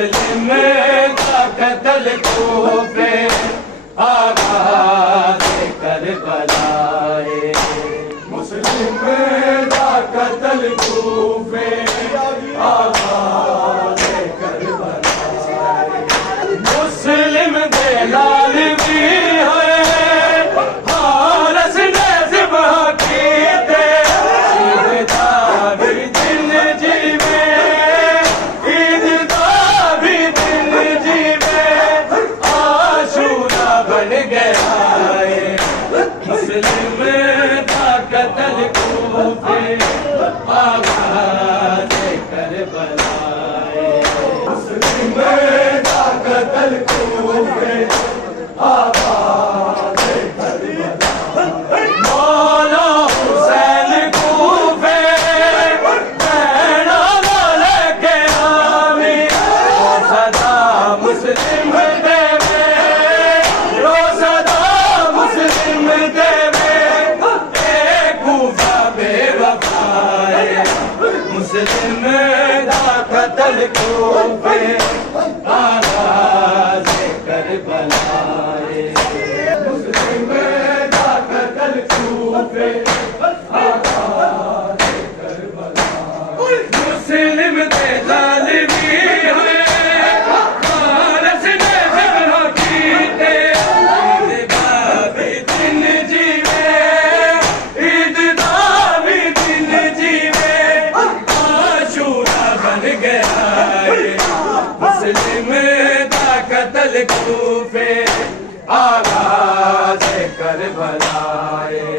مسلم کا قتل کوفے آغاز کربلائے، مسلم کا قتل کوفے آغاز کربلائے، مسلم دلال بھی ہے حارس نے ذبح کیتے، عید دا بھی دن جیوے، عید دا بھی دن جیوے، عاشورا بن گیا ہے، مسلم دا قتل کوفے آغاز کربلائے، مسلم دا قتل کوفے آغاز کربلائے، مولا حسین کوفے بہنا لے کے آمی، صدا مسلم دے میں، صدا مسلم دے میں، اے کوفہ بے وفائے، مسلم دا قتل کوفے آغاز کربلائے، مسلم دا قتل کوفے آغاز کربلائے، مسلم دے ظالمی ہے حارس نے ذبح کیتے، عید دا بھی دن جیوے، عید دا بھی دن جیوے، عاشورا بن گیا ہے، مسلم دا قتل کوفے آغاز کربلائے،